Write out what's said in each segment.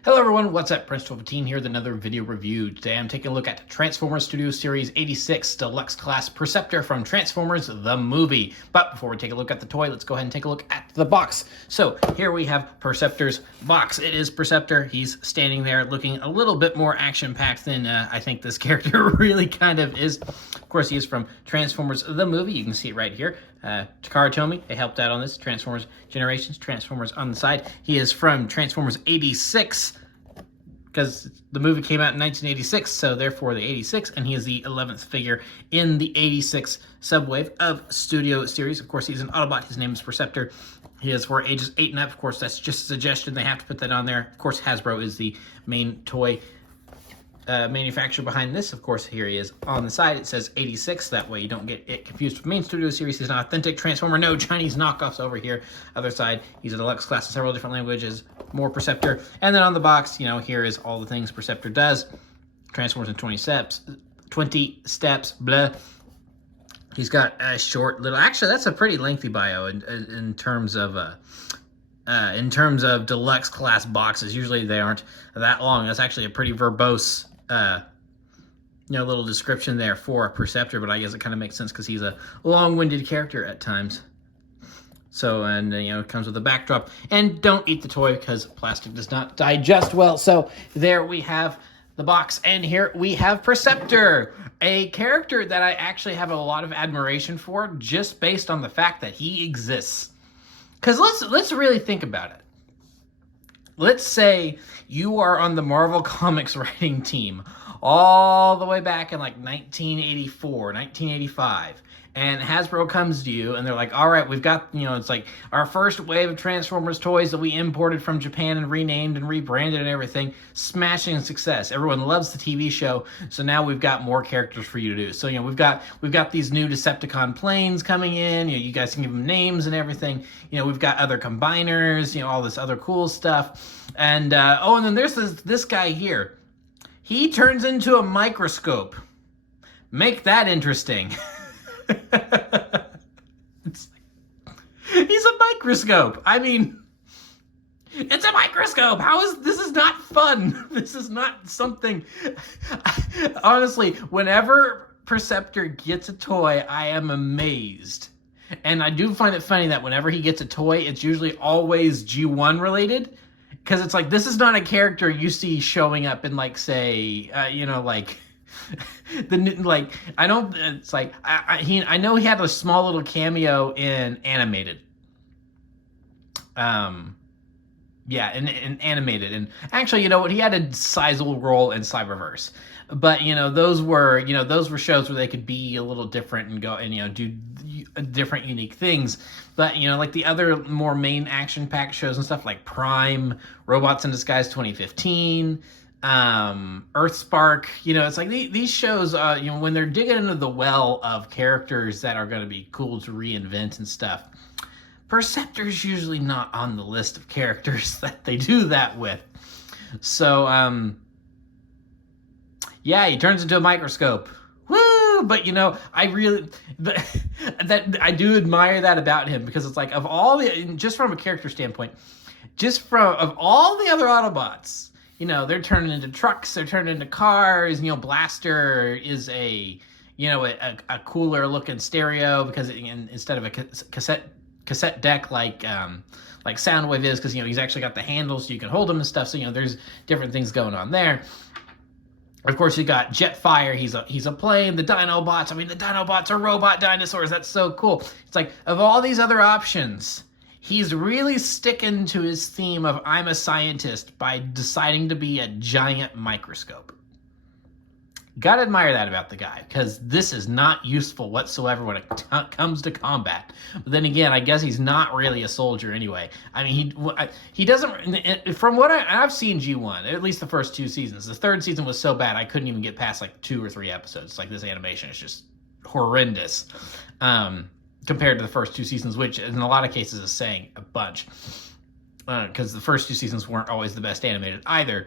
Hello everyone, what's up? Prince 12 here with another video review. Today I'm taking a look at Transformers Studio Series 86 Deluxe Class Perceptor from Transformers the Movie. But before we take a look at the toy, let's go ahead and take a look at the box. So here we have Perceptor's box. It is Perceptor. He's standing there looking a little bit more action-packed than I think this character really kind of is. Of course, he is from Transformers the Movie. You can see it right here. Takara Tomy, they helped out on this. Transformers Generations, Transformers on the side. He is from Transformers 86, because the movie came out in 1986, so therefore the 86, and he is the 11th figure in the 86 subwave of Studio Series. Of course, he's an Autobot. His name is Perceptor. He is for ages 8 and up. Of course, that's just a suggestion. They have to put that on there. Of course, Hasbro is the main toy manufacturer behind this. Of course, here he is on the side. It says 86. That way you don't get it confused with main Studio Series. He's an authentic Transformer. No Chinese knockoffs over here. Other side, he's a deluxe class in several different languages. More Perceptor. And then on the box, you know, here is all the things Perceptor does. Transformers in 20 steps, blah. He's got a short little, actually that's a pretty lengthy bio in terms of deluxe class boxes. Usually they aren't that long. That's actually a pretty verbose little description there for a Perceptor, but I guess it kind of makes sense because he's a long-winded character at times. So, and it comes with a backdrop. And don't eat the toy because plastic does not digest well. So there we have the box, and here we have Perceptor, a character that I actually have a lot of admiration for just based on the fact that he exists. Because let's really think about it. Let's say you are on the Marvel Comics writing team all the way back in like 1984, 1985. And Hasbro comes to you and they're like, all right, we've got, it's like our first wave of Transformers toys that we imported from Japan and renamed and rebranded and everything. Smashing success. Everyone loves the TV show. So now we've got more characters for you to do. So, we've got these new Decepticon planes coming in. You guys can give them names and everything. We've got other combiners, all this other cool stuff. And, and then there's this guy here. He turns into a microscope. Make that interesting. He's a microscope. I mean, it's a microscope. This is not fun. This is not something. Honestly, whenever Perceptor gets a toy, I am amazed. And I do find it funny that whenever he gets a toy, it's usually always G1 related. Because it's like, this is not a character you see showing up in, like, say, I know he had a small little cameo in Animated. In Animated, and actually, he had a sizable role in Cyberverse. But those were shows where they could be a little different and go and do different unique things. But like the other more main action-packed shows and stuff like Prime, Robots in Disguise 2015, Earthspark, it's like these shows, when they're digging into the well of characters that are going to be cool to reinvent and stuff, Perceptor's usually not on the list of characters that they do that with. So, he turns into a microscope. Woo! But I really I do admire that about him, because it's like, of all the, just from a character standpoint, of all the other Autobots, they're turning into trucks, they're turning into cars. Blaster is a cooler looking stereo because instead of a cassette deck like Soundwave is, because he's actually got the handles so you can hold him and stuff. So there's different things going on there. Of course, you got Jetfire. He's a plane. The Dinobots. I mean, the Dinobots are robot dinosaurs. That's so cool. It's like, of all these other options, he's really sticking to his theme of I'm a scientist by deciding to be a giant microscope. Gotta admire that about the guy, because this is not useful whatsoever when it comes to combat. But then again, I guess he's not really a soldier anyway. I mean, he doesn't, from what I've seen G1, at least the first 2 seasons. The 3rd season was so bad I couldn't even get past like 2 or 3 episodes. Like, this animation is just horrendous compared to the first 2 seasons, which in a lot of cases is saying a bunch, because the first 2 seasons weren't always the best animated either.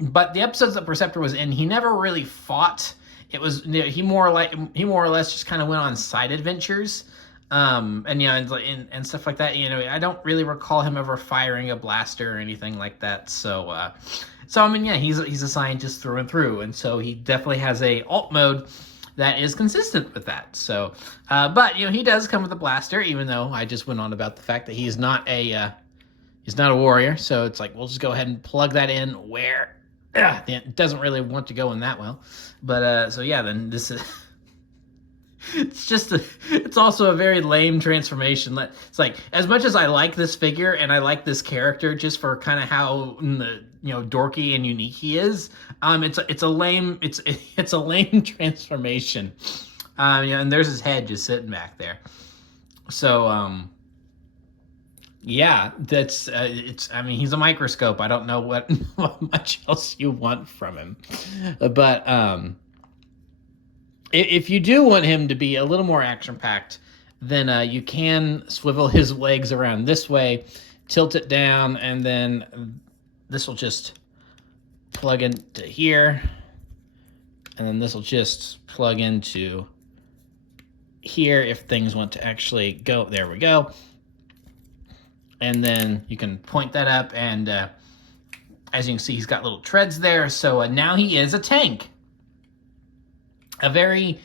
But the episodes that Perceptor was in, he never really fought. It was he more or less just kind of went on side adventures. And and stuff like that. I don't really recall him ever firing a blaster or anything like that. So I mean, yeah, he's a scientist through and through, and so he definitely has a alt mode that is consistent with that. So, but he does come with a blaster, even though I just went on about the fact that he's not a warrior. So it's like we'll just go ahead and plug that in where it doesn't really want to go in that well. But so yeah, then this is. It's also a very lame transformation. It's like, as much as I like this figure and I like this character just for kind of how dorky and unique he is, it's a lame transformation. And there's his head just sitting back there. So yeah, that's I mean, he's a microscope. I don't know what much else you want from him, but if you do want him to be a little more action-packed, then you can swivel his legs around this way, tilt it down, and then this will just plug into here, and then this will just plug into here if things want to actually go. There we go. And then you can point that up, and as you can see, he's got little treads there, so now he is a tank. A very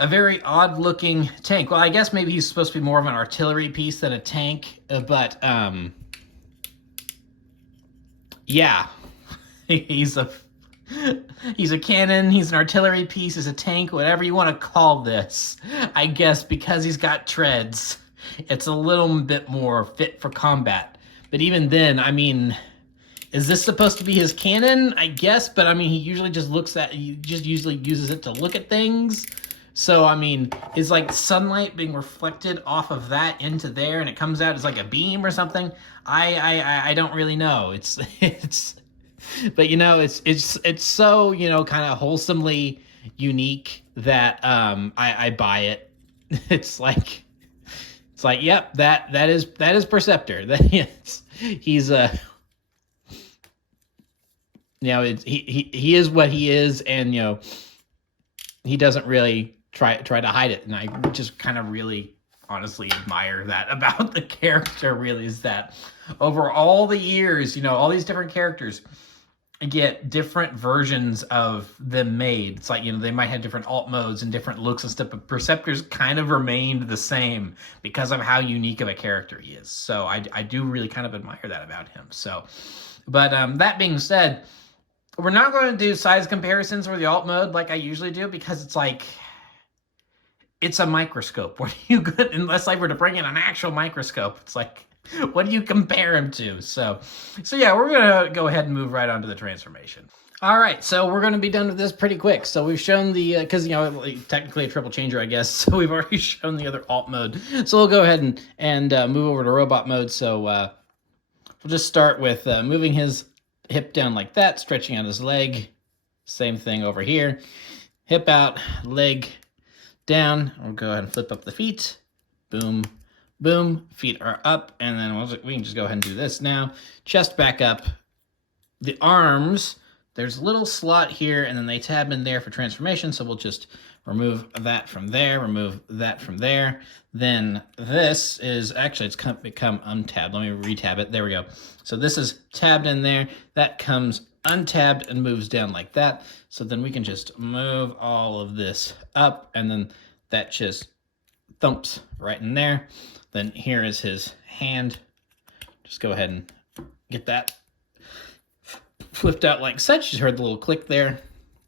odd-looking tank. Well, I guess maybe he's supposed to be more of an artillery piece than a tank, but yeah, he's a cannon. He's an artillery piece. He's a tank. Whatever you want to call this, I guess, because he's got treads, it's a little bit more fit for combat. But even then, I mean, is this supposed to be his cannon? I guess, but I mean, he usually just usually uses it to look at things. So, I mean, is like sunlight being reflected off of that into there and it comes out as like a beam or something? I don't really know. But it's so, kind of wholesomely unique that I buy it. It's like, yep, that is Perceptor. He's he is what he is, and he doesn't really try to hide it, and I just kind of really honestly admire that about the character. Really, is that over all the years, all these different characters get different versions of them made. It's like, they might have different alt modes and different looks and stuff, but Perceptor's kind of remained the same because of how unique of a character he is. So I do really kind of admire that about him. So, but that being said, we're not going to do size comparisons for the alt mode like I usually do, because it's like, it's a microscope. What are you good, unless I were to bring in an actual microscope, it's like, what do you compare him to? So yeah, we're going to go ahead and move right on to the transformation. All right, so we're going to be done with this pretty quick. So we've shown the, because, technically a triple changer, I guess, so we've already shown the other alt mode. So we'll go ahead and move over to robot mode. So we'll just start with moving his hip down like that, stretching out his leg. Same thing over here. Hip out, leg down. We'll go ahead and flip up the feet. Boom, boom. Feet are up, and then we can just go ahead and do this now. Chest back up. The arms, there's a little slot here, and then they tab in there for transformation, so we'll just remove that from there, remove that from there. Then this is, actually, it's become untabbed. Let me retab it. There we go. So this is tabbed in there. That comes untabbed and moves down like that. So then we can just move all of this up, and then that just thumps right in there. Then here is his hand. Just go ahead and get that flipped out like such. You heard the little click there.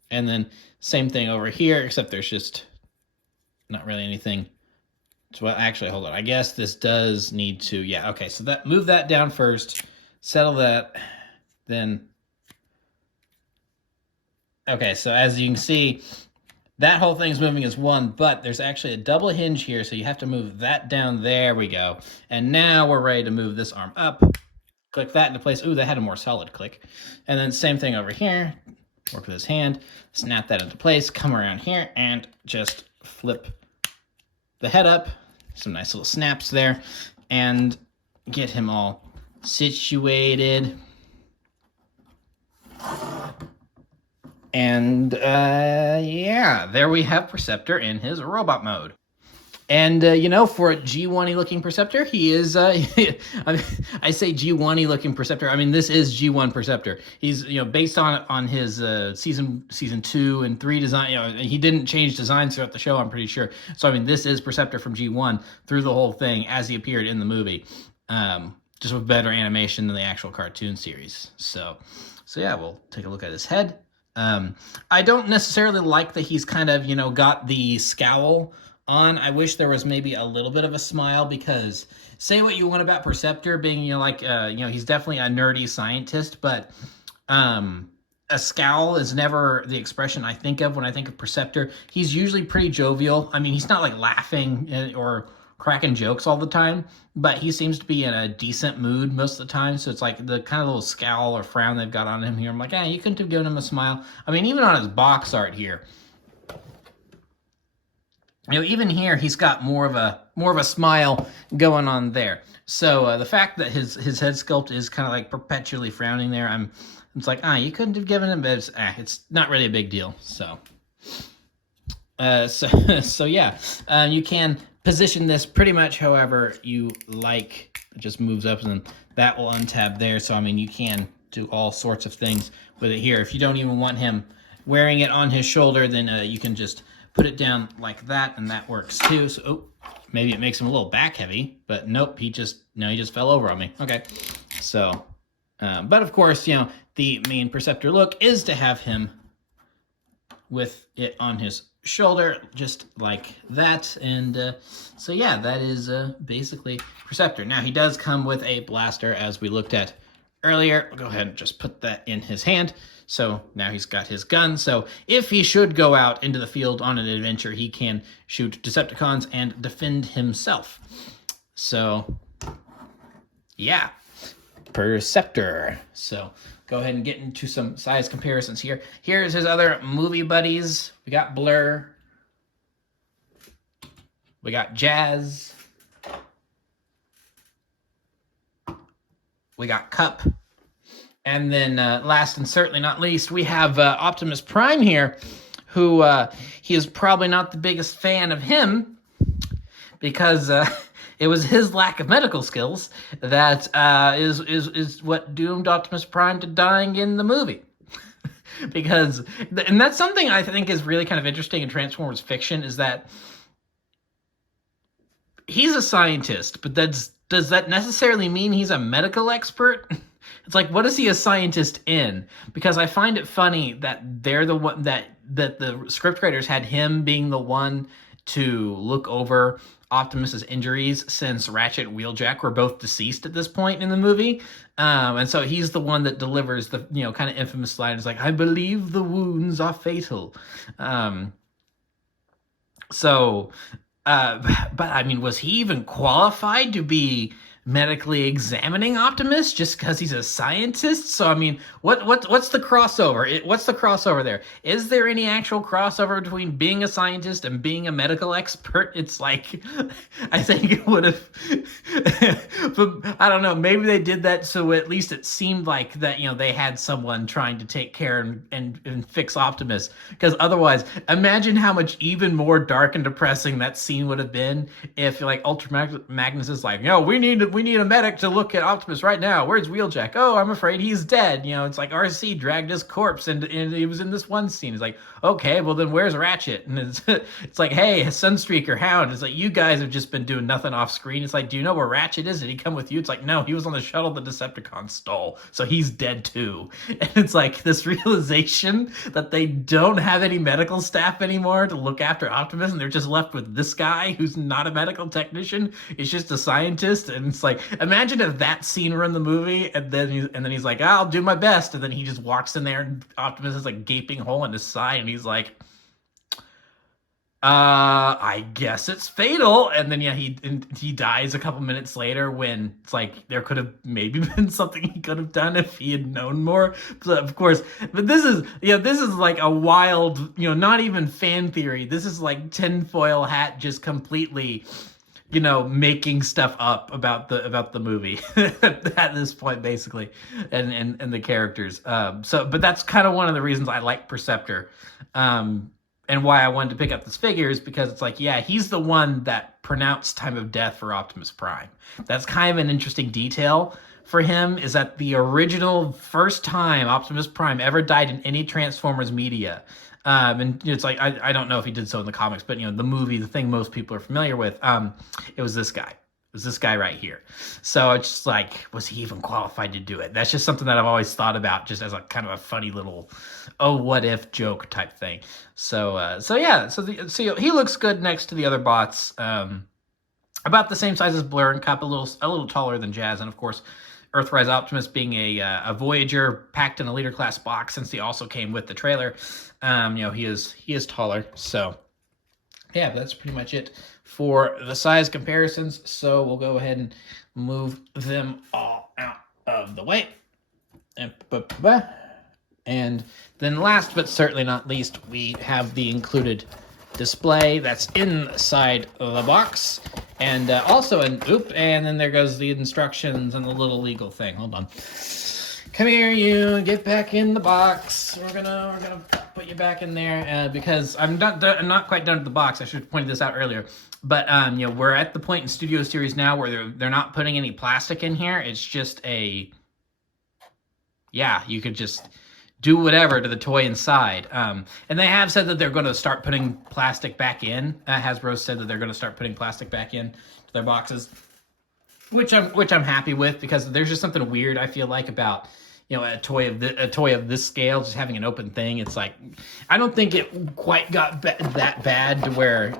And then same thing over here, except there's just not really anything. So, well, actually, hold on. I guess this does need to, yeah, okay. So that, move that down first, settle that, then, okay, so as you can see, that whole thing's moving as one, but there's actually a double hinge here, so you have to move that down. There we go. And now we're ready to move this arm up. Click that into place. Ooh, that had a more solid click. And then same thing over here. Work with his hand, snap that into place, come around here, and just flip the head up. Some nice little snaps there, and get him all situated. And yeah, there we have Perceptor in his robot mode. And, for a G1-y looking Perceptor, he is, I say G1-y looking Perceptor. I mean, this is G1 Perceptor. He's, based on his season 2 and 3 design. He didn't change designs throughout the show, I'm pretty sure. So, I mean, this is Perceptor from G1 through the whole thing as he appeared in the movie. Just with better animation than the actual cartoon series. So yeah, we'll take a look at his head. I don't necessarily like that he's kind of, got the scowl on. I wish there was maybe a little bit of a smile, because say what you want about Perceptor being, he's definitely a nerdy scientist, but a scowl is never the expression I think of when I think of Perceptor. He's usually pretty jovial. I mean, he's not like laughing or cracking jokes all the time, but he seems to be in a decent mood most of the time. So it's like the kind of little scowl or frown they've got on him here. I'm like, you couldn't have given him a smile. I mean, even on his box art here, even here, he's got more of a smile going on there. So the fact that his head sculpt is kind of like perpetually frowning there, it's like, you couldn't have given him, but it's not really a big deal. So yeah, you can position this pretty much however you like. It just moves up, and then that will untab there. So, I mean, you can do all sorts of things with it here. If you don't even want him wearing it on his shoulder, then you can just put it down like that, and that works too. So, maybe it makes him a little back heavy, but nope, he just fell over on me. Okay, so, but of course, the main Perceptor look is to have him with it on his shoulder, just like that. And so yeah, that is basically Perceptor. Now, he does come with a blaster, as we looked at earlier. I'll go ahead and just put that in his hand. So now he's got his gun. So if he should go out into the field on an adventure, he can shoot Decepticons and defend himself. So yeah, Perceptor. So go ahead and get into some size comparisons here. Here's his other movie buddies. We got Blur. We got Jazz. We got Cup. And then last and certainly not least, we have Optimus Prime here, who he is probably not the biggest fan of him, because it was his lack of medical skills that is what doomed Optimus Prime to dying in the movie. And that's something I think is really kind of interesting in Transformers fiction, is that he's a scientist, but does that necessarily mean he's a medical expert? It's like, what is he a scientist in? Because I find it funny that they're the one that the scriptwriters had him being the one to look over Optimus's injuries, since Ratchet and Wheeljack were both deceased at this point in the movie. And so he's the one that delivers the, kind of infamous line. It's like, I believe the wounds are fatal. But I mean, was he even qualified to be medically examining Optimus just because he's a scientist? So I mean, what's the crossover? What's the crossover there? Is there any actual crossover between being a scientist and being a medical expert? It's like, I think it would have, but I don't know, maybe they did that so at least it seemed like that, they had someone trying to take care and fix Optimus, because otherwise, imagine how much even more dark and depressing that scene would have been if, like, Ultra Magnus is like, we need a medic to look at Optimus right now. Where's Wheeljack? Oh, I'm afraid he's dead. It's like RC dragged his corpse and he was in this one scene. It's like, okay, well then where's Ratchet? And it's like, hey, Sunstreaker, Hound. It's like, you guys have just been doing nothing off screen. It's like, do you know where Ratchet is? Did he come with you? It's like, no, he was on the shuttle the Decepticons stole, so he's dead too. And it's like this realization that they don't have any medical staff anymore to look after Optimus, and they're just left with this guy who's not a medical technician. He's just a scientist. And it's like, imagine if that scene were in the movie, and then he's like, I'll do my best, and then he just walks in there, and Optimus has a gaping hole in his side, and he's like, I guess it's fatal. And then he dies a couple minutes later, when it's like there could have maybe been something he could have done if he had known more. So of course, but this is like a wild, not even fan theory. This is like tinfoil hat, just completely, making stuff up about the movie at this point, basically, and the characters. But that's kind of one of the reasons I like Perceptor. and why I wanted to pick up this figure is because it's like, yeah, he's the one that pronounced time of death for Optimus Prime. That's kind of an interesting detail for him, is that the original first time Optimus Prime ever died in any Transformers media, and it's like, I don't know if he did so in the comics, but the movie, the thing most people are familiar with, it was this guy. It was this guy right here. So it's just like, was he even qualified to do it? That's just something that I've always thought about, just as a kind of a funny little, oh, what if joke type thing. So yeah, so he looks good next to the other bots. About the same size as Blur and Cup, a little taller than Jazz, and of course, Earthrise Optimus being a Voyager packed in a leader class box, since he also came with the trailer. He is taller. So yeah, that's pretty much it for the size comparisons. So we'll go ahead and move them all out of the way. And then last but certainly not least, we have the included display that's inside the box. And also and then there goes the instructions and the little legal thing. Hold on. Come here, you, get back in the box. We're gonna put you back in there because I'm not quite done with the box. I should have pointed this out earlier. But we're at the point in Studio Series now where they're not putting any plastic in here. It's just you could just do whatever to the toy inside. And they have said that they're going to start putting plastic back in. Hasbro said that they're going to start putting plastic back in to their boxes, which I'm happy with, because there's just something weird I feel like about a toy of this scale just having an open thing. It's like, I don't think it quite got that bad to where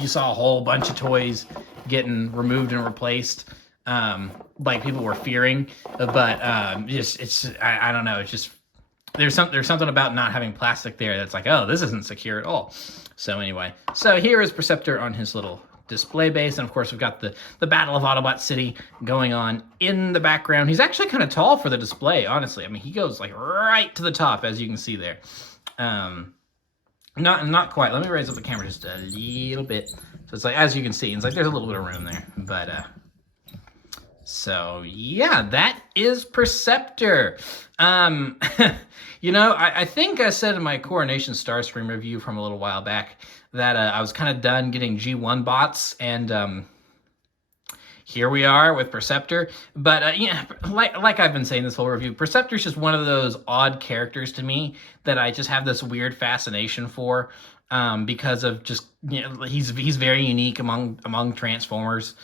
you saw a whole bunch of toys getting removed and replaced, like people were fearing. But I don't know. It's just there's something about not having plastic there that's like, oh, this isn't secure at all. So anyway, so here is Perceptor on his little display base, and of course we've got the Battle of Autobot City going on in the background. He's actually kind of tall for the display, honestly. I mean, he goes like right to the top, as you can see there. Not quite. Let me raise up the camera just a little bit. So it's like, as you can see, it's like there's a little bit of room there. But so yeah, that is Perceptor. I think I said in my Coronation Starscream review from a little while back that I was kind of done getting G1 bots, and here we are with Perceptor. But like I've been saying this whole review, Perceptor's just one of those odd characters to me that I just have this weird fascination for, because of just he's very unique among Transformers.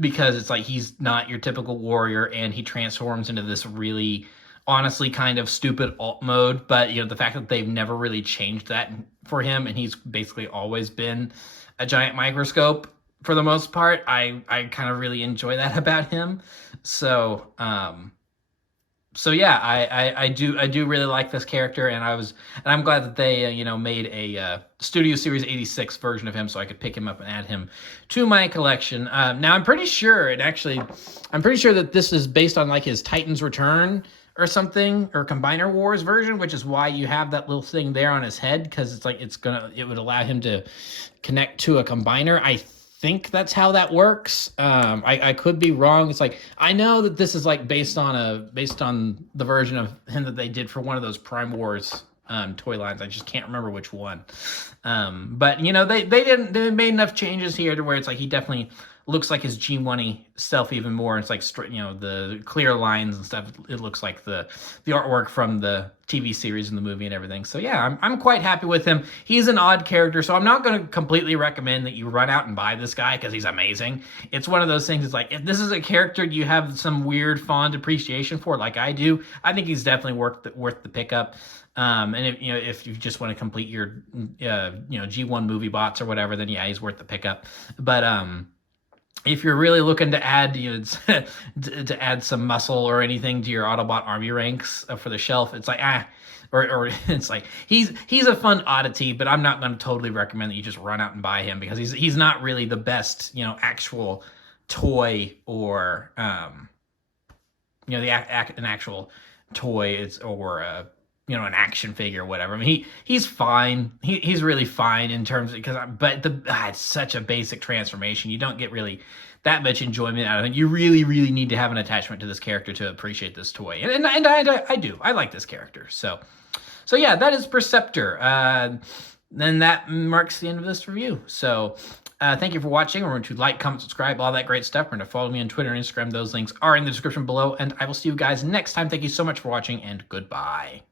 Because it's like he's not your typical warrior, and he transforms into this really, honestly, kind of stupid alt mode. But the fact that they've never really changed that for him, and he's basically always been a giant microscope for the most part, I kind of really enjoy that about him. So yeah, I do really like this character, and I'm glad that they made a Studio Series 86 version of him, so I could pick him up and add him to my collection. Now I'm pretty sure that this is based on like his Titans Return or something, or Combiner Wars version, which is why you have that little thing there on his head, because it's like it would allow him to connect to a combiner. I think that's how that works. I could be wrong. It's like, I know that this is like based on the version of him that they did for one of those Prime Wars toy lines. I just can't remember which one. But they made enough changes here to where it's like he definitely looks like his G1 self even more. It's like the clear lines and stuff. It looks like the artwork from the TV series and the movie and everything. So yeah, I'm quite happy with him. He's an odd character, so I'm not going to completely recommend that you run out and buy this guy because he's amazing. It's one of those things. It's like, if this is a character you have some weird fond appreciation for, like I do, I think he's definitely worth the pickup. And if you just want to complete your G1 movie bots or whatever, then yeah, he's worth the pickup. But if you're really looking to add to add some muscle or anything to your Autobot army ranks for the shelf, it's like or it's like he's a fun oddity, but I'm not going to totally recommend that you just run out and buy him, because he's not really the best actual toy, or an actual toy or an action figure or whatever. I mean, he's fine. He's really fine in terms of, it's such a basic transformation. You don't get really that much enjoyment out of it. You really, really need to have an attachment to this character to appreciate this toy. And I do. I like this character. So So yeah, that is Perceptor. Then that marks the end of this review. So thank you for watching. Remember to like, comment, subscribe, all that great stuff. Remember to follow me on Twitter and Instagram. Those links are in the description below. And I will see you guys next time. Thank you so much for watching, and goodbye.